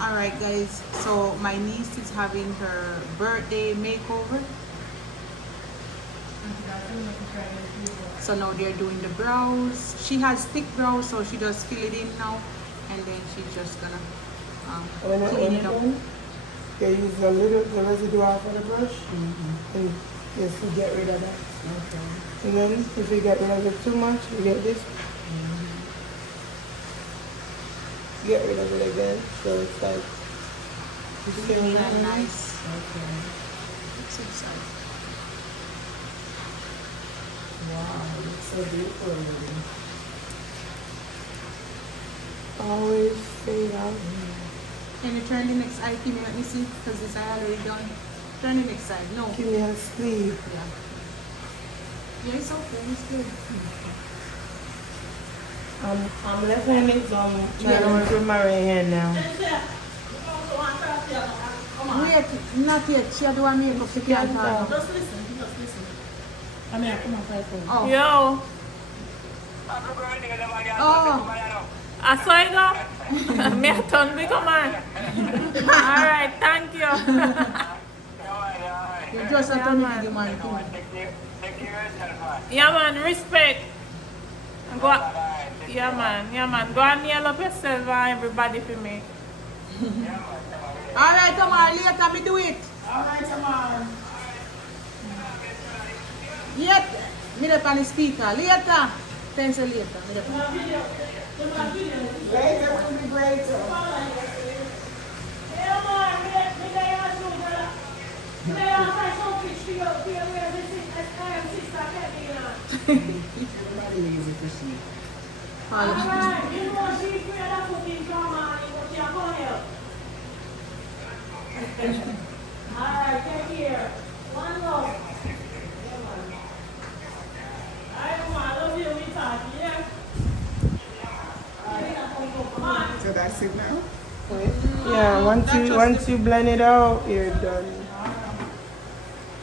Alright guys, so my niece is having her birthday makeover. So now they're doing the brows. She has thick brows, so she just fill it in now, and then she's just gonna clean it up. You use a little the residue off of the brush, and just get rid of that. Okay. And then if you get rid of it too much, you get this. Get rid of it again, so it's like Really nice. Okay. Looks inside. Wow, it looks so beautiful. always fade out. Can you turn the next eye, Kimmy? Let me see, because this eye already done. Turn the next side. No. Give me a sleeve. Yeah. Yeah, it's okay. It's good. I'm left-handed, so I'm trying to work with my right hand now. Wait, not yet. She do her makeup. She can't talk. Just listen, just listen. I mean, I come on 5 phone. Oh. Yo, Oh. I saw you go. Me a turn big man. Alright, thank you. You just have to make the man too. Yeah man, respect. Go, yeah man. Go and nail up yourself and everybody for me. Alright, tomorrow, later me do it. Alright, tomorrow. Yet, me up on the speaker. Later. Thanks later. Me up. Later will be great too. Everybody lazy for sleep. Alright, take care. One love. I love you, we talk, yeah? So that's it now? Yeah, once you blend it out, you're done.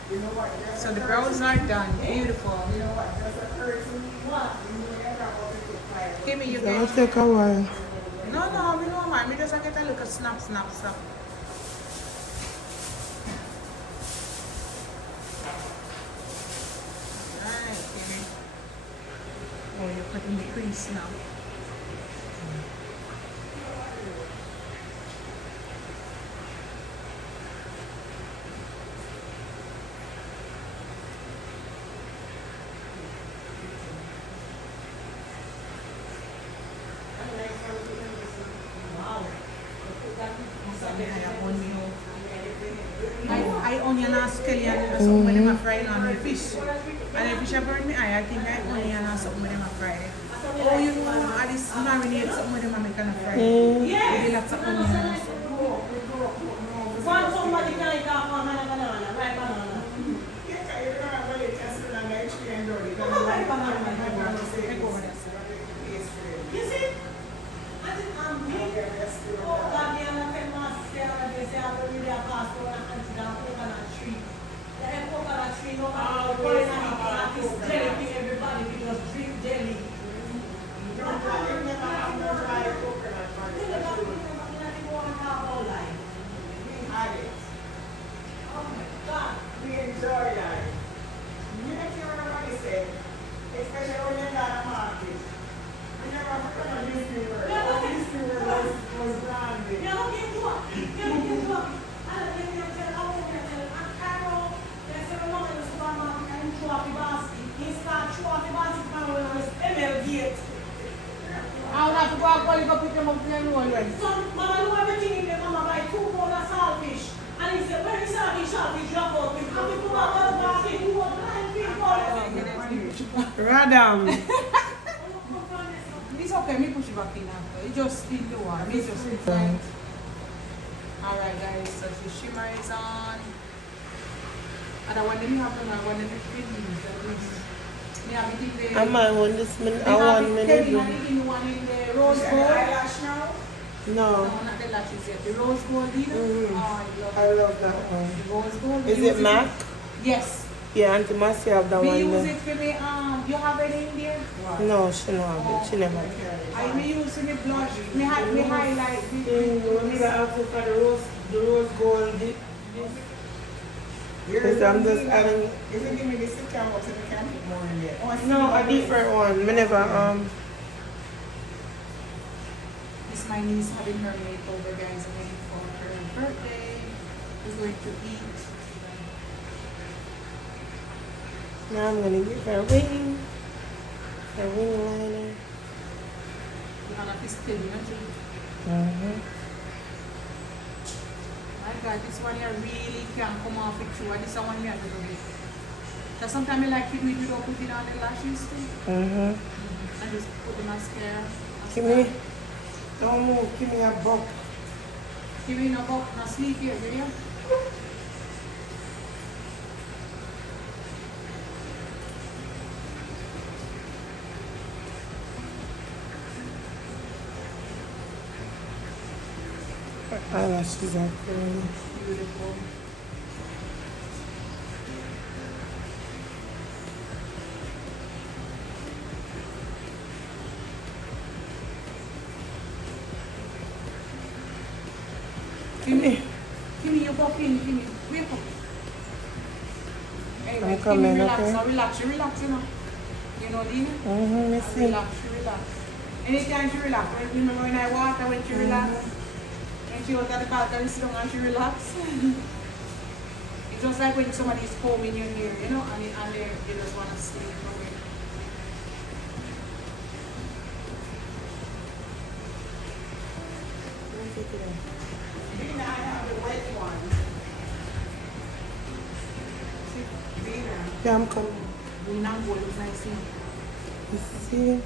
You know what? So the brows are done. Beautiful. You know what? Just occurred to me. What? You never want to take fire. Give me your It'll get. take a while. No, we don't mind. We just get a little snap. Alright, Kimmy. Oh, you're putting the crease now. I onion and scallion and something with them a fry on the fish. And the fish I burn me eye, I think I onion and something with them a fry. Oh, you know, I just marinate something with them and make a fry. With lots of onion and stuff. Want somebody can eat off one banana, right banana? Yes, I don't have really tested on the tree and dirty. Right banana. You see? I think I'm big. Oh, God, the other time I said, they say I'm really a pastor and down coconut tree. The coconut tree, no matter what it is, jelly thing, everybody can just drink jelly. Oh my God. We enjoy life. You don't care what he said, especially when you're not a market. We never forget a newspaper. The newspaper was branded. You're looking to it. You're looking to it. I don't think you're telling how you're telling. And Carol, there's a woman in the supermarket and you throw up the basket. He start throw up the basket and when I was ML gate. I would have to go and call you, go pick them up to your roll right. So, Mama, do everything in there, Mama, buy 2 pounds of saltfish. And he said, where is saltfish drop out with? And we put out the basket, who was 9 people. Radam. It's okay, me push it back in after. It just spin the one. Me just spin it. Alright guys, so the shimmer is on. And I want them to have one, I want them to spin this. Me have it in the... I might want this minute. I want minute. Kevin, I think in one in the rose The gold. eyelash now? No, No, not the lashes yet. The rose gold, you know? Oh, I love that one. the rose gold. Is We it use MAC? Yes. Yeah, Auntie Marcy have that We one use there. it for me you have any in there? No, she don't have it. She never. I me use me blush. Me highlight. When you got access for the rose gold, because I'm just adding. If you give me this camera, so we can put more in there. Oh, I see No, a what it is. different one. Me never This my niece having her makeover, guys. I'm waiting for her birthday. We're going to eat. Now I'm gonna get her wing liner. We're gonna be still, you know. Mm-hmm. My God, this one here really can come off with you. This one here to do it. Because sometimes I like to do it without putting on the lashes too. Mm-hmm. And just put the mascara. Give me, don't move, give me a buck. Give me a buck, no sleep here, do you? Her eyelashes are curly. Beautiful. Give me your buck in, give me. Wake up. Anyway, I'm coming, give me relax. okay? Now relax, you relax, you know. You know, Dina? Mm-hmm, let's see. Relax, you relax. Anytime she relax, remember when I walked her when she relaxed? And she was at the balcony, sit down and she relaxed. It's just like when somebody's combing your hair, you know, and they just want to sleep away. Dina, I have the wet one. Dina. Yeah, I'm coming. Green and gold look nice, you know. You see?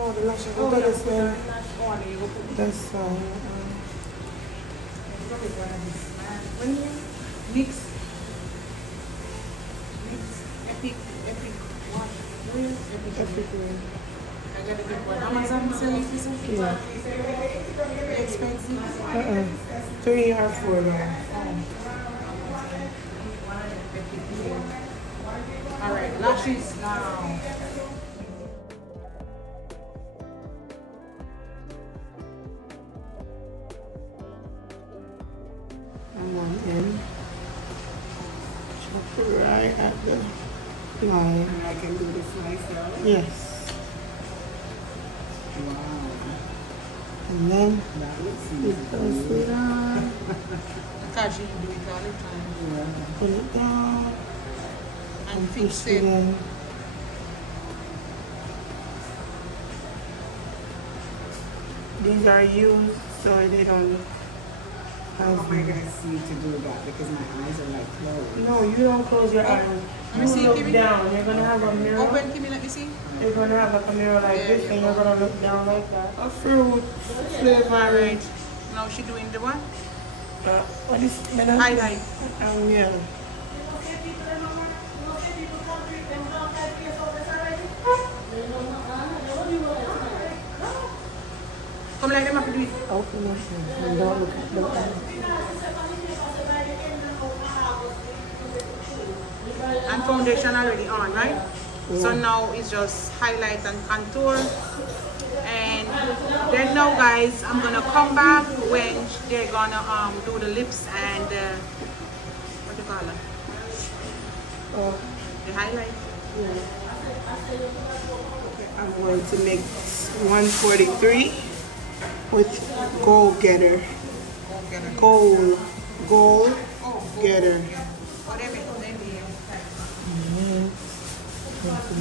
Oh, the lashes. Oh, Oh, yeah, this put one. her lash on, you go put This one. when you mix epic what? Real epic. Everything. I got a big one. Amazon selling this one? Yeah. Expensive. 3 or 4 now. Alright, lashes now. And one in. Chop it right at the line. And I can do this myself. Yes. Wow. And then That looks you press it on, Because you do it all the time. put it down, And push fix it it. in. These are used so they don't look How as am I gonna see to do that? Because my eyes are like closed. No, you don't close your eyes. Let me You see, look Kimmy. down. You're gonna have a mirror. Open, Kimmy, let me see. You're gonna have like a mirror like There this, you and go. you're gonna look down like that. A fruit flavor. Alright. Now she doing the one? What is Highlight. Yeah. Come like them have to do it. Open it and don't look at the eye. And foundation already on, right? So now it's just highlight and contour. And then now guys, I'm gonna come back when they're gonna do the lips and what do you call it? The highlight. I'm going to mix 143 with gold getter. Gold getter. Whatever it is.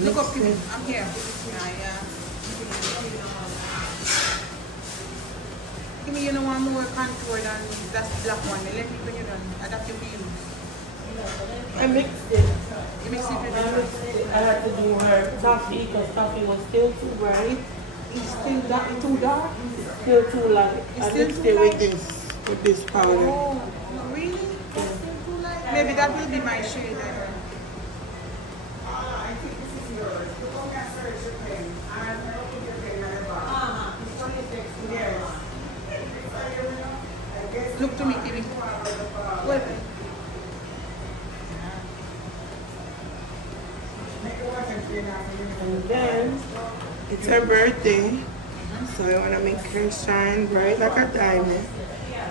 Look up to me. I'm here. Yeah. Give me, you know, one more contour than that black one. Let me when you're done. Adapt your views. I mixed it. You mix it with I the mixed it. I had to do her toffee because toffee was still too bright. It's still dark, too dark. It's still too light. It's I still mixed too it light? with this powder. Oh, really? It's still too light. Maybe that will be my shade. I think this is yours. Look on that search your pen. I'm going to put your pen on the bottom. Yes. Look to me, Kiwi. Well, And then it's her birthday, so I want to make her shine bright like a diamond.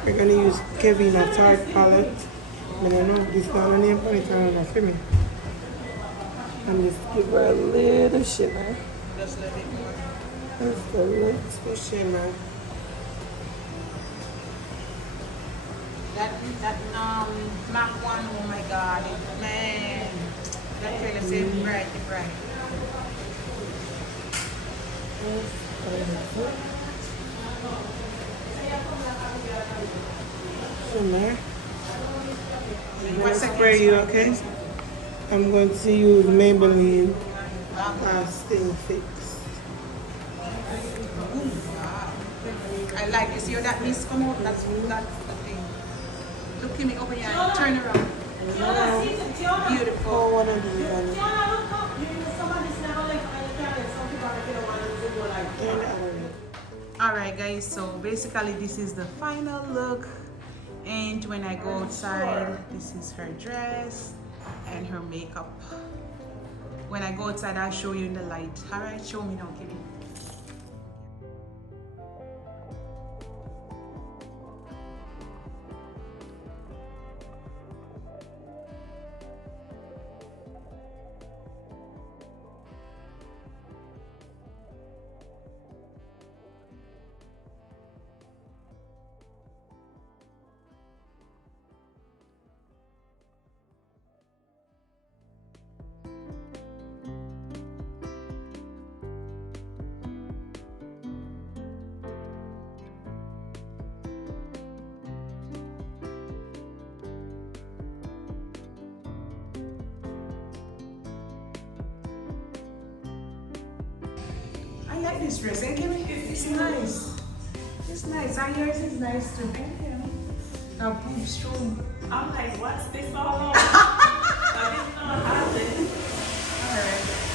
We're going to use Kevin a Tarte palette. I don't know, this one on name for it or not for me. And just give her a little shimmer. Just a little bit more. Just a little shimmer. That Mac one, oh my god, man. That kind of same bright. Shimmer. I'm going to spray you, okay? I'm going to use Maybelline Lasting Fix. I like it. See how that mist come out? That's the thing. Look at me, open your eye, turn around. Beautiful. Oh, what I'm doing. Tionia, look up. Somebody's never like on your carrot. Some people are going to want to go like Turn the other way. Alright guys, so basically this is the final look, and when I go outside, this is her dress and her makeup. When I go outside, I'll show you in the light. Alright, show me now, Kitty. I like this dress. And give me, it's nice. It's nice. And yours is nice too. Thank you. Now, boobs strong. I'm like, what's this all about? I didn't know how to. Alright.